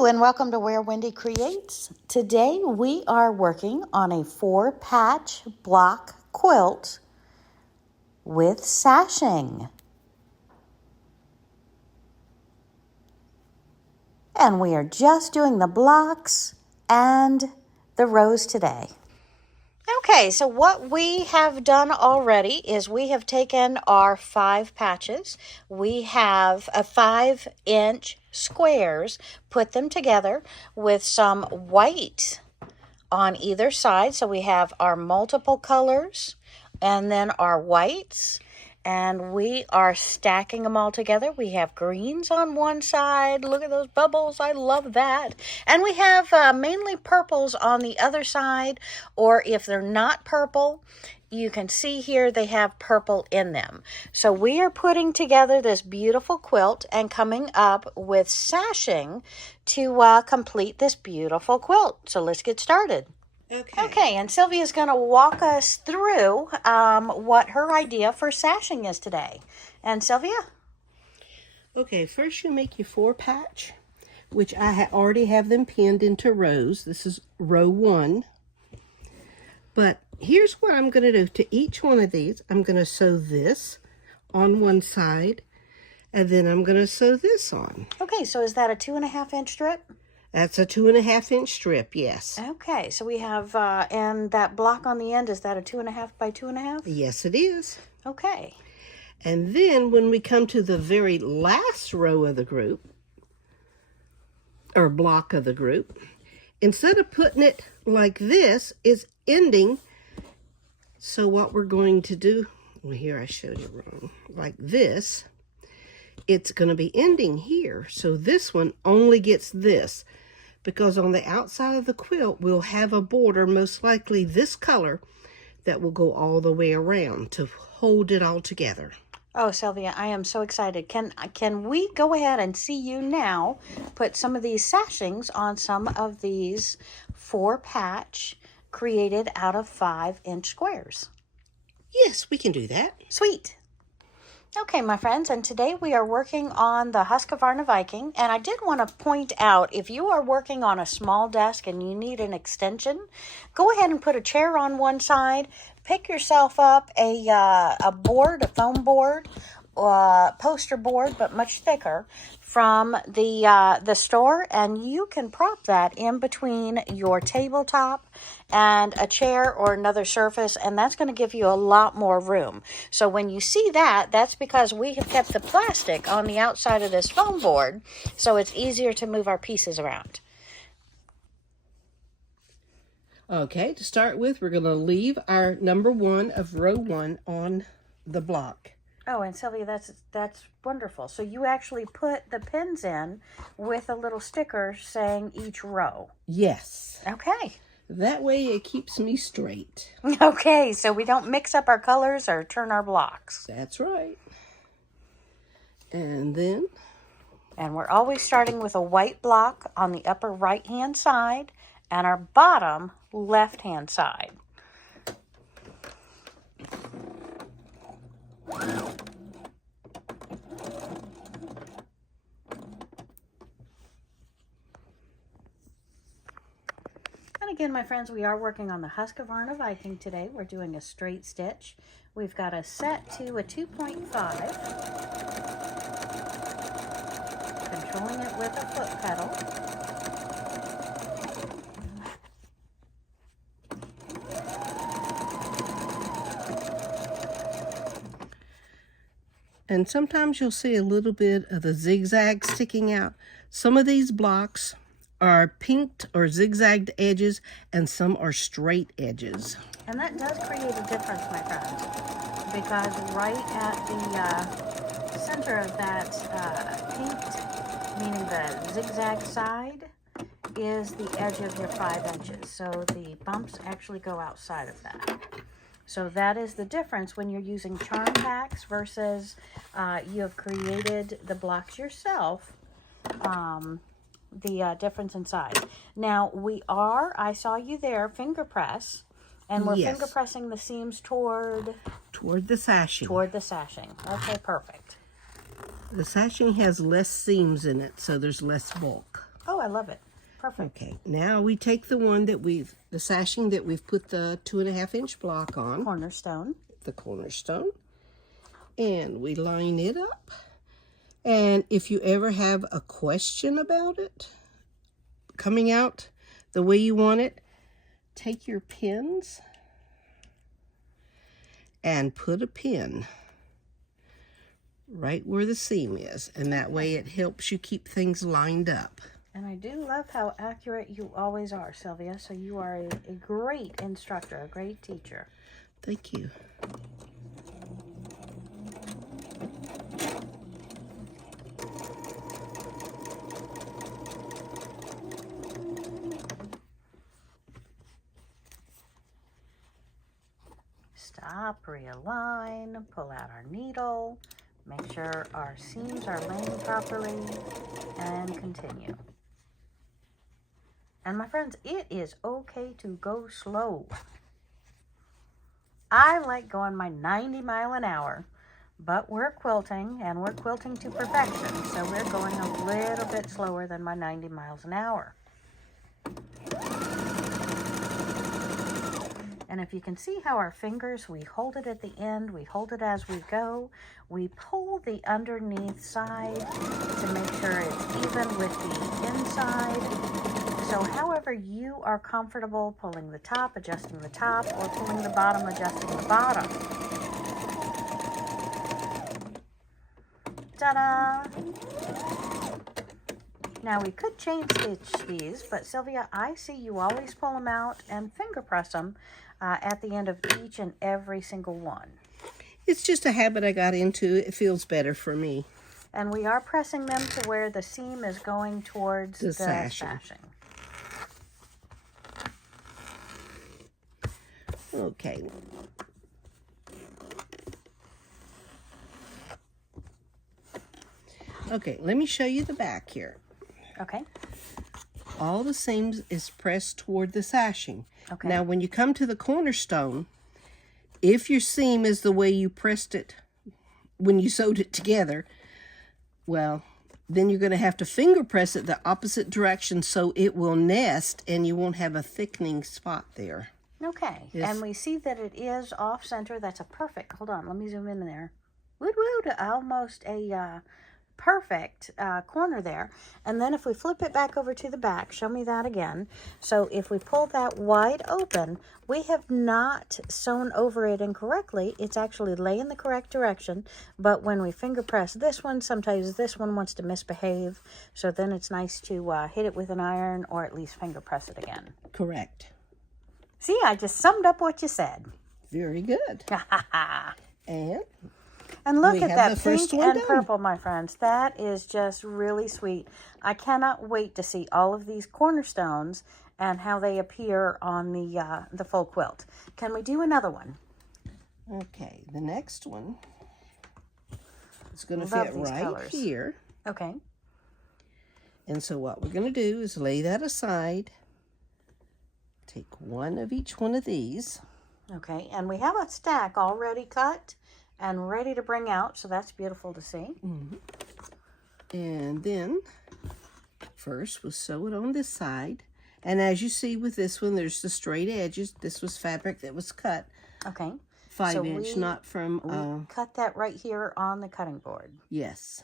Hello and welcome to Where Wendy Creates. Today we are working on a 4-patch block quilt with sashing. And we are just doing the blocks and the rows today. Okay, so what we have done already is we have taken our 5 patches. We have a 5-inch squares, put them together with some white on either side. So we have our multiple colors and then our whites. And we are stacking them all together. We have greens on one side. Look at those bubbles. I love that. And we have mainly purples on the other side. Or if they're not purple, you can see here they have purple in them. So we are putting together this beautiful quilt and coming up with sashing to complete this beautiful quilt. So let's get started. Okay, and Sylvia's going to walk us through what her idea for sashing is today. And Sylvia? Okay, first you make your 4-patch, which I already have them pinned into rows. This is row 1. But here's what I'm going to do. To each one of these, I'm going to sew this on one side, and then I'm going to sew this on. Okay, so is that a 2.5-inch strip? That's a 2.5-inch strip, yes. Okay, so we have, and that block on the end, is that a 2.5 by 2.5? Yes, it is. Okay. And then when we come to the very last row of the group, or block of the group, instead of putting it like this, it's ending. So what we're going to do, well, here I showed you wrong, like this, it's going to be ending here. So this one only gets this, because on the outside of the quilt, we'll have a border, most likely this color, that will go all the way around to hold it all together. Oh, Sylvia, I am so excited. Can we go ahead and see you now put some of these sashings on some of these 4-patch created out of 5-inch squares? Yes, we can do that. Sweet. Okay, my friends, and today we are working on the Husqvarna Viking, and I did want to point out, if you are working on a small desk and you need an extension, go ahead and put a chair on one side, pick yourself up a board, a foam board, poster board, but much thicker, from the store, and you can prop that in between your tabletop and a chair or another surface, and that's going to give you a lot more room. So when you see that, that's because we have kept the plastic on the outside of this foam board, so it's easier to move our pieces around. Okay, to start with, we're going to leave our number 1 of row 1 on the block. Oh, and Sylvia, that's wonderful. So you actually put the pins in with a little sticker saying each row. Yes. Okay. That way it keeps me straight. Okay, so we don't mix up our colors or turn our blocks. That's right. And then? And we're always starting with a white block on the upper right-hand side and our bottom left-hand side. And again, my friends, we are working on the Husqvarna Viking today. We're doing a straight stitch. We've got a set to a 2.5, controlling it with a foot pedal. And sometimes you'll see a little bit of the zigzag sticking out. Some of these blocks are pinked or zigzagged edges, and some are straight edges. And that does create a difference, my friends, because right at the center of that pinked, meaning the zigzag side, is the edge of your 5 inches. So the bumps actually go outside of that. So that is the difference when you're using charm packs versus you have created the blocks yourself. The difference in size. Now I saw you there finger press, and we're finger pressing the seams toward the sashing. Toward the sashing. Okay, perfect. The sashing has less seams in it, so there's less bulk. Oh, I love it. Perfect. Okay, now we take the one that the sashing that we've put the 2.5-inch block on, Cornerstone. the cornerstone, and we line it up. And if you ever have a question about it coming out the way you want it, take your pins and put a pin right where the seam is, and that way it helps you keep things lined up. And I do love how accurate you always are, Sylvia. So you are a great instructor, a great teacher. Thank you. Stop, realign, pull out our needle, make sure our seams are laying properly, and continue. And my friends, it is okay to go slow. I like going my 90 mile an hour, but we're quilting and we're quilting to perfection, so we're going a little bit slower than my 90 miles an hour. And if you can see how our fingers, we hold it at the end, we hold it as we go, we pull the underneath side to make sure it's even with the inside. So however you are comfortable pulling the top, adjusting the top, or pulling the bottom, adjusting the bottom. Ta-da! Now we could chain stitch these, but Sylvia, I see you always pull them out and finger press them at the end of each and every single one. It's just a habit I got into. It feels better for me. And we are pressing them to where the seam is going towards the sashing. Okay. Okay, let me show you the back here. Okay. All the seams is pressed toward the sashing. Okay. Now, when you come to the cornerstone, if your seam is the way you pressed it when you sewed it together, well, then you're going to have to finger press it the opposite direction so it will nest and you won't have a thickening spot there. Okay. Yes. And we see that it is off center. That's a perfect, hold on, let me zoom in there. Woot woot, almost a perfect corner there. And then if we flip it back over to the back, show me that again. So if we pull that wide open, we have not sewn over it incorrectly. It's actually laying the correct direction. But when we finger press this one, sometimes this one wants to misbehave. So then it's nice to hit it with an iron or at least finger press it again. Correct. See, I just summed up what you said. Very good. And look we at have that the first pink one and done. purple, my friends. That is just really sweet. I cannot wait to see all of these cornerstones and how they appear on the full quilt. Can we do another one? Okay, the next one is going to Love fit these right colors. here. Okay. And so what we're going to do is lay that aside. Take one of each one of these. Okay, and we have a stack already cut and ready to bring out, so that's beautiful to see. Mm-hmm. And then first we'll sew it on this side. And as you see with this one, there's the straight edges. This was fabric that was cut. Okay. 5-inch, not from... we cut that right here on the cutting board. Yes.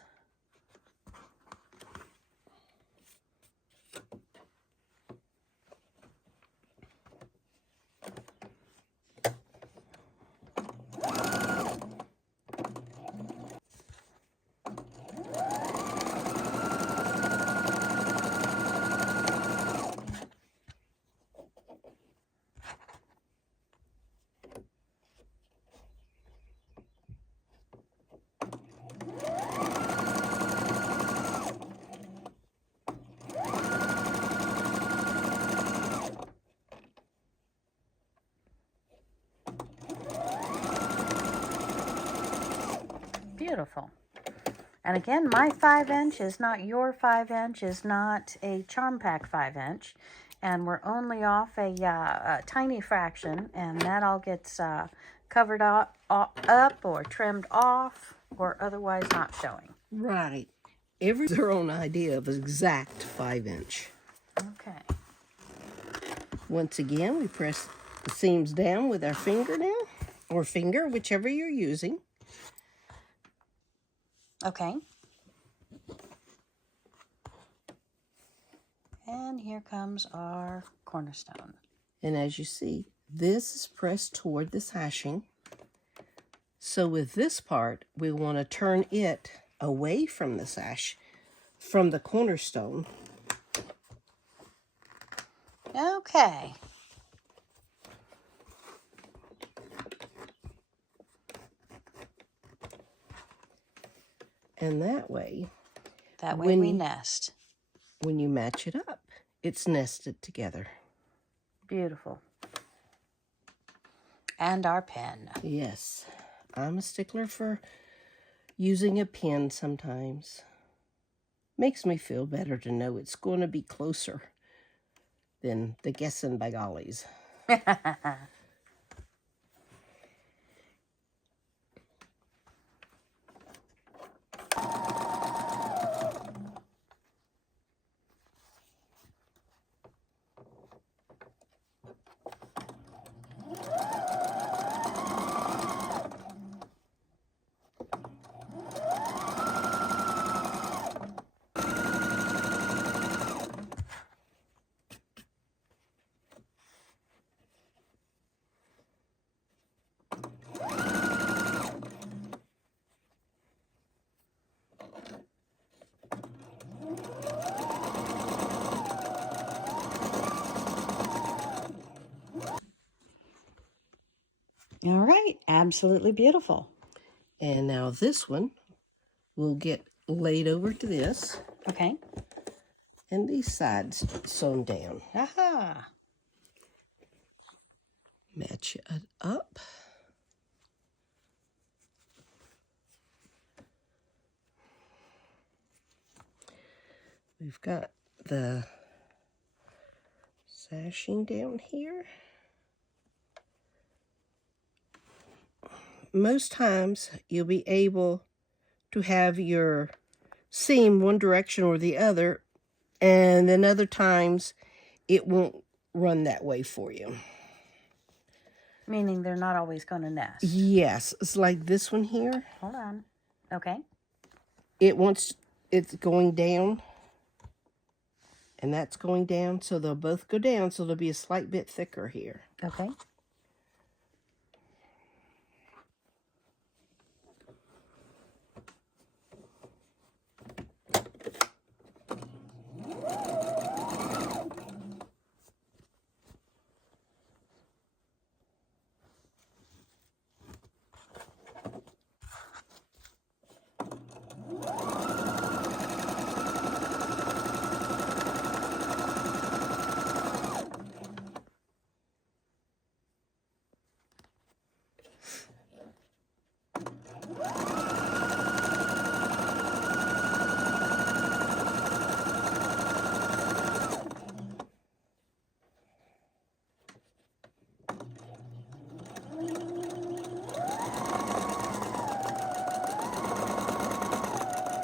Beautiful. And again, my 5-inch is not your 5-inch, is not a Charm Pack 5-inch. And we're only off a tiny fraction, and that all gets covered up or trimmed off or otherwise not showing. Right. Every their own idea of exact 5-inch. Okay. Once again, we press the seams down with our fingernail or finger, whichever you're using. Okay. And here comes our cornerstone. And as you see, this is pressed toward the sashing. So with this part, we want to turn it away from the sash, from the cornerstone. Okay. And that way, We nest. when you match it up, it's nested together. Beautiful. And our pen. Yes, I'm a stickler for using a pen sometimes. Makes me feel better to know it's going to be closer than the guessing by gollies. All right. Absolutely beautiful. And now this one will get laid over to this. Okay. And these sides sewn down. Aha. Match it up. We've got the sashing down here. Most times you'll be able to have your seam one direction or the other, and then other times it won't run that way for you. Meaning they're not always going to nest. Yes, it's like this one here. Hold on. Okay. It's going down, and that's going down, so they'll both go down, so they'll be a slight bit thicker here. Okay.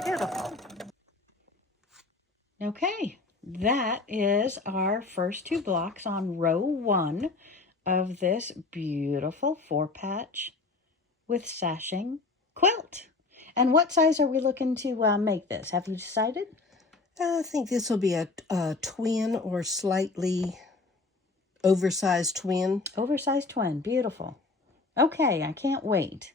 Beautiful. Okay, that is our first 2 blocks on row 1 of this beautiful 4-patch with sashing quilt. And what size are we looking to make this? Have you decided? I think this will be a twin or slightly oversized twin. Oversized twin. Beautiful. Okay, I can't wait.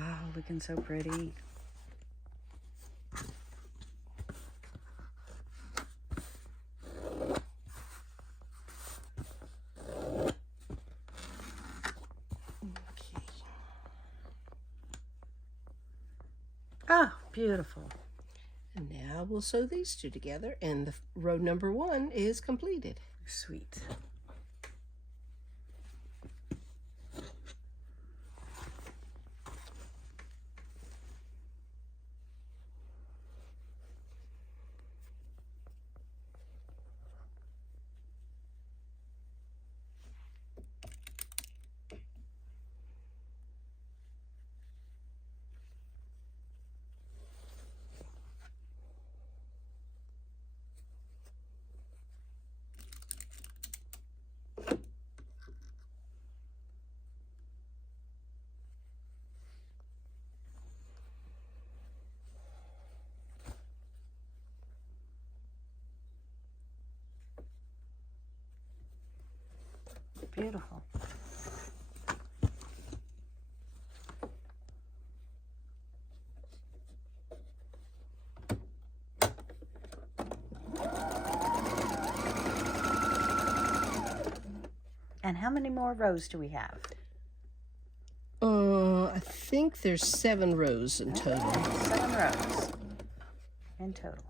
Oh, looking so pretty. Ah, beautiful. And now we'll sew these 2 together, and the row number 1 is completed. Sweet. beautiful. And how many more rows do we have? I think there's 7 rows in total. 7 rows in total.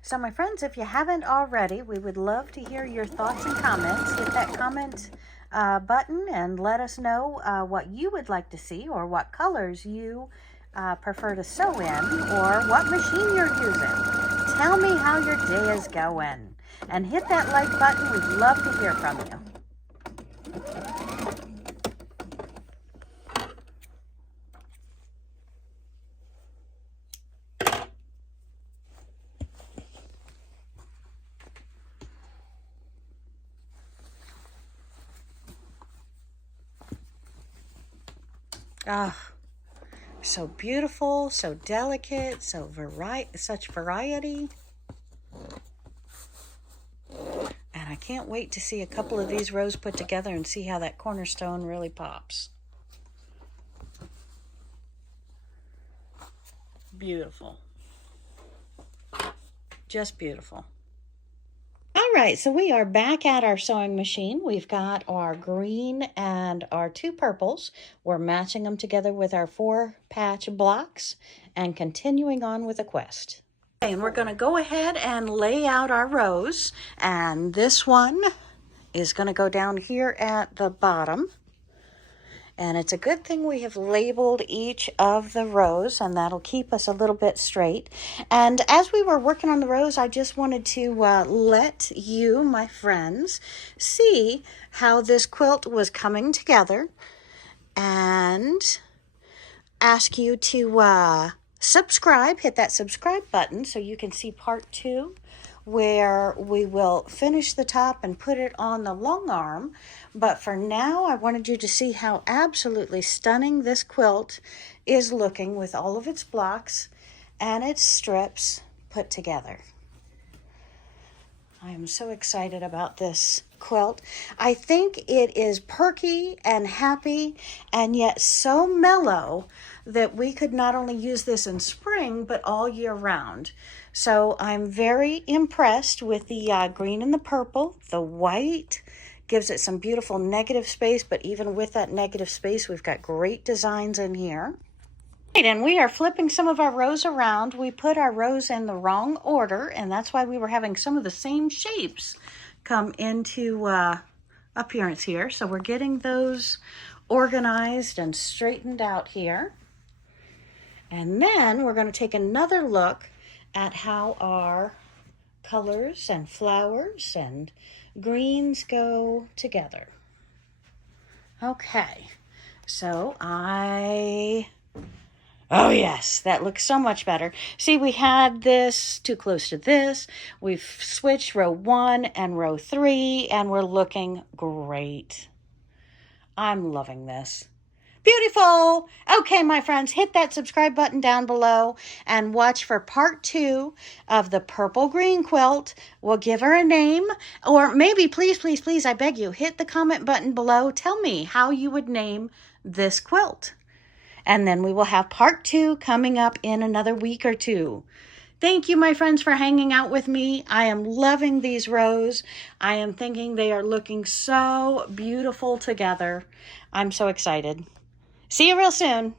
So my friends, if you haven't already, we would love to hear your thoughts and comments. Hit that comment button and let us know what you would like to see, or what colors you prefer to sew in, or what machine you're using. Tell me how your day is going. And hit that like button. We'd love to hear from you. Ah, so beautiful, so delicate, such variety. And I can't wait to see a couple of these rows put together and see how that cornerstone really pops. Beautiful. Just beautiful. All right, so we are back at our sewing machine. We've got our green and our 2 purples. We're matching them together with our 4 patch blocks and continuing on with the quest. Okay, and we're going to go ahead and lay out our rows. And this one is going to go down here at the bottom. And it's a good thing we have labeled each of the rows, and that'll keep us a little bit straight. And as we were working on the rows, I just wanted to let you, my friends, see how this quilt was coming together, and ask you to subscribe. Hit that subscribe button so you can see part 2, where we will finish the top and put it on the long arm. But for now, I wanted you to see how absolutely stunning this quilt is looking with all of its blocks and its strips put together. I am so excited about this quilt. I think it is perky and happy, and yet so mellow that we could not only use this in spring, but all year round. So I'm very impressed with the green and the purple. The white gives it some beautiful negative space, but even with that negative space, we've got great designs in here. Right, and we are flipping some of our rows around. We put our rows in the wrong order, and that's why we were having some of the same shapes come into appearance here. So we're getting those organized and straightened out here. And then we're going to take another look at how our colors and flowers and greens go together. Okay, so oh yes, that looks so much better. See, we had this too close to this. We've switched row 1 and row 3, and we're looking great. I'm loving this. Beautiful. Okay, my friends, hit that subscribe button down below and watch for part 2 of the purple green quilt. We'll give her a name, or maybe, please, please, please, I beg you, hit the comment button below. Tell me how you would name this quilt. And then we will have part 2 coming up in another week or 2. Thank you, my friends, for hanging out with me. I am loving these rows. I am thinking they are looking so beautiful together. I'm so excited. See you real soon.